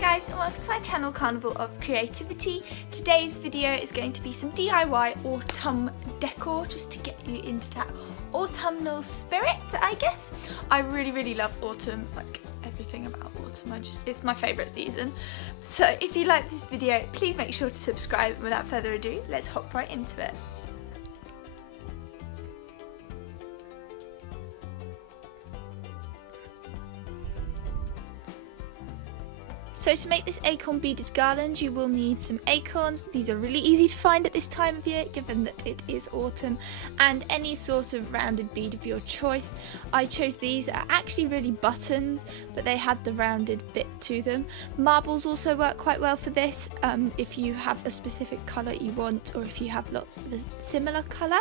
guys, and welcome to my channel Carnival of Creativity. Today's video is going to be some DIY autumn decor just to get you into that autumnal spirit, I guess. I really love autumn, like everything about autumn. It's my favourite season. So if you like this video, please make sure to subscribe. And without further ado, let's hop right into it. So to make this acorn beaded garland, you will need some acorns. These are really easy to find at this time of year, given that it is autumn, and any sort of rounded bead of your choice. I chose these that are actually really buttons, but they had the rounded bit to them. Marbles also work quite well for this, if you have a specific colour you want, or if you have lots of a similar colour.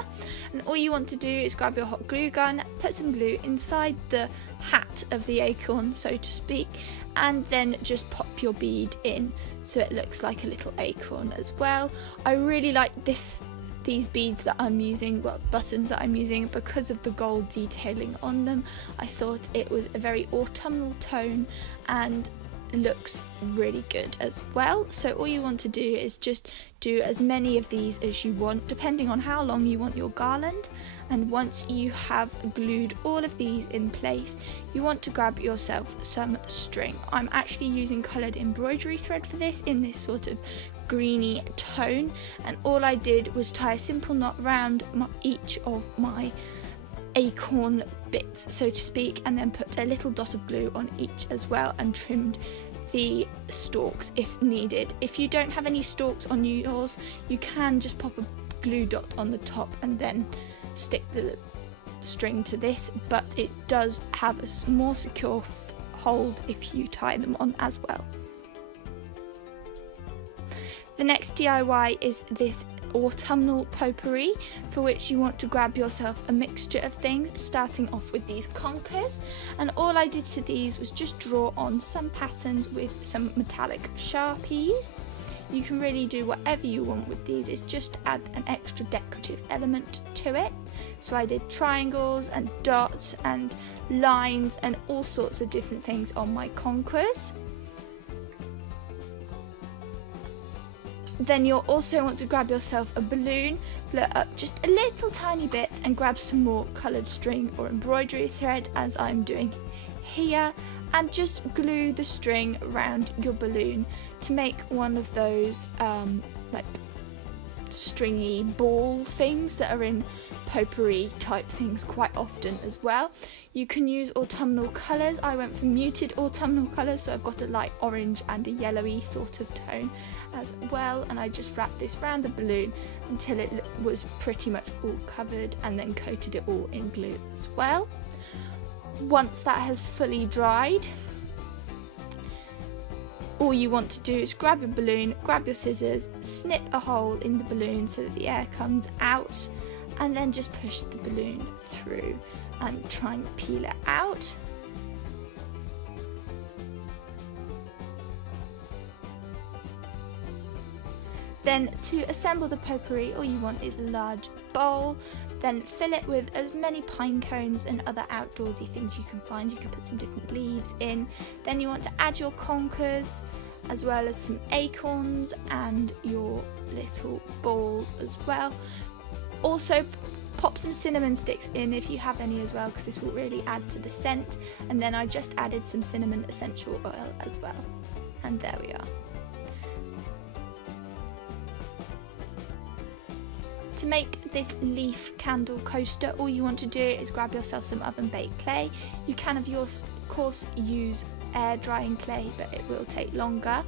And all you want to do is grab your hot glue gun, put some glue inside the hat of the acorn, so to speak, and then just pop your bead in so it looks like a little acorn as well. I really like these beads that I'm using, well, buttons that I'm using, because of the gold detailing on them. I thought it was a very autumnal tone and looks really good as well. So all you want to do is just do as many of these as you want, depending on how long you want your garland. And once you have glued all of these in place, you want to grab yourself some string. I'm actually using coloured embroidery thread for this, in this sort of greeny tone, and all I did was tie a simple knot around each of my acorn bits, so to speak, and then put a little dot of glue on each as well, and trimmed the stalks if needed. If you don't have any stalks on yours, you can just pop a glue dot on the top and then stick the string to this, but it does have a more secure hold if you tie them on as well. The next DIY is this autumnal potpourri, for which you want to grab yourself a mixture of things, starting off with these conkers. And all I did to these was just draw on some patterns with some metallic sharpies. You can really do whatever you want with these, it's just add an extra decorative element to it. So I did triangles and dots and lines and all sorts of different things on my conkers. Then you'll also want to grab yourself a balloon, blow it up just a little tiny bit, and grab some more coloured string or embroidery thread, as I'm doing here, and just glue the string around your balloon to make one of those like stringy ball things that are in potpourri type things quite often as well. You can use autumnal colours. I went for muted autumnal colours, so I've got a light orange and a yellowy sort of tone as well, and I just wrapped this around the balloon until it was pretty much all covered, and then coated it all in glue as well. Once that has fully dried, all you want to do is grab your balloon, grab your scissors, snip a hole in the balloon so that the air comes out, and then just push the balloon through and try and peel it out. Then to assemble the potpourri, all you want is a large bowl. Then fill it with as many pine cones and other outdoorsy things you can find. You can put some different leaves in. Then you want to add your conkers, as well as some acorns and your little balls as well. Also pop some cinnamon sticks in if you have any as well, because this will really add to the scent. And then I just added some cinnamon essential oil as well. And there we are. To make this leaf candle coaster, all you want to do is grab yourself some oven baked clay. You can of course use air drying clay, but it will take longer.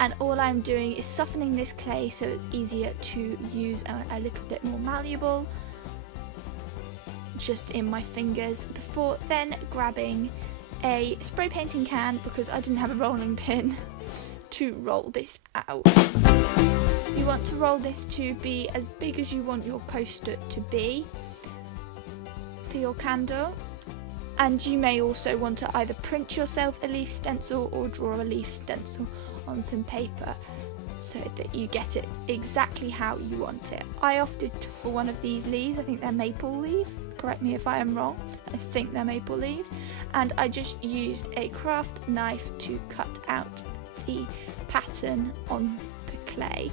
And all I'm doing is softening this clay so it's easier to use, a little bit more malleable, just in my fingers, before then grabbing a spray painting can, because I didn't have a rolling pin, to roll this out. You want to roll this to be as big as you want your coaster to be for your candle, and you may also want to either print yourself a leaf stencil or draw a leaf stencil on some paper. so that you get it exactly how you want it. I opted for one of these leaves. I think they're maple leaves, correct me if I am wrong. I think they're maple leaves, and I just used a craft knife to cut out the pattern on the clay.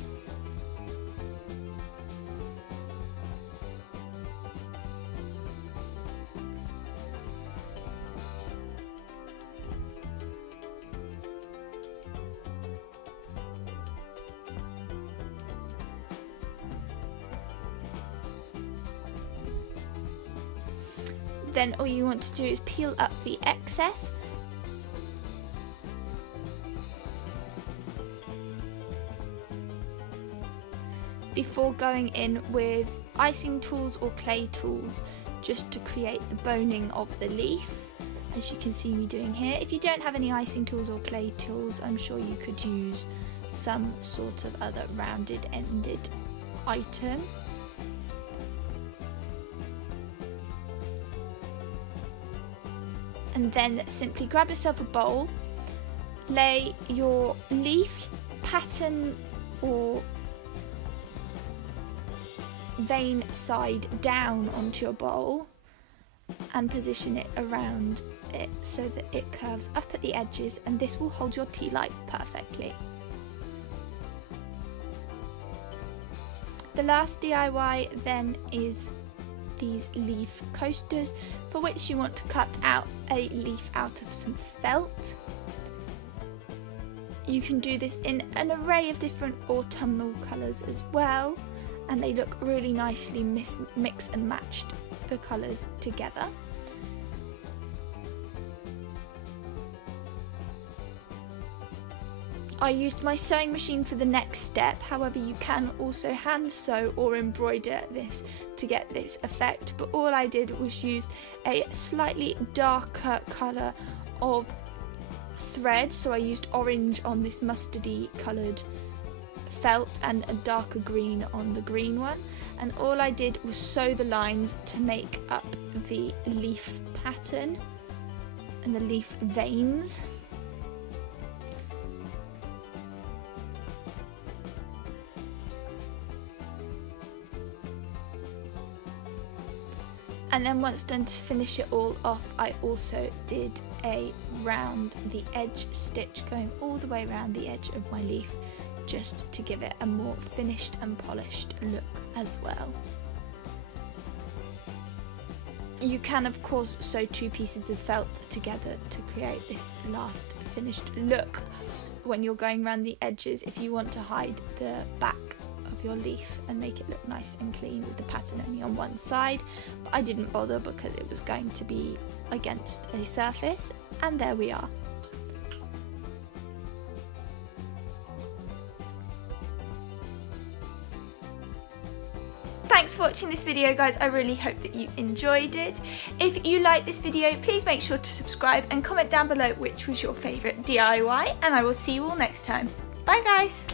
Then all you want to do is peel up the excess. Before going in with icing tools or clay tools, just to create the boning of the leaf, as you can see me doing here. If you don't have any icing tools or clay tools, I'm sure you could use some sort of other rounded ended item. And then simply grab yourself a bowl, lay your leaf pattern or vein side down onto your bowl and position it around it so that it curves up at the edges, and this will hold your tea light perfectly. The last DIY then is these leaf coasters, for which you want to cut out a leaf out of some felt. You can do this in an array of different autumnal colours as well, and they look really nicely mix and matched the colours together. I used my sewing machine for the next step, however you can also hand sew or embroider this to get this effect, but all I did was use a slightly darker colour of thread, so I used orange on this mustardy coloured felt and a darker green on the green one, and all I did was sew the lines to make up the leaf pattern and the leaf veins. And then once done, to finish it all off, I also did a round the edge stitch going all the way around the edge of my leaf, just to give it a more finished and polished look as well. You can of course sew two pieces of felt together to create this last finished look when you're going around the edges, if you want to hide the back of your leaf and make it look nice and clean with the pattern only on one side, but I didn't bother because it was going to be against a surface, and there we are. Thanks for watching this video, guys. I really hope that you enjoyed it. If you liked this video, please make sure to subscribe and comment down below which was your favourite DIY, and I will see you all next time. Bye guys!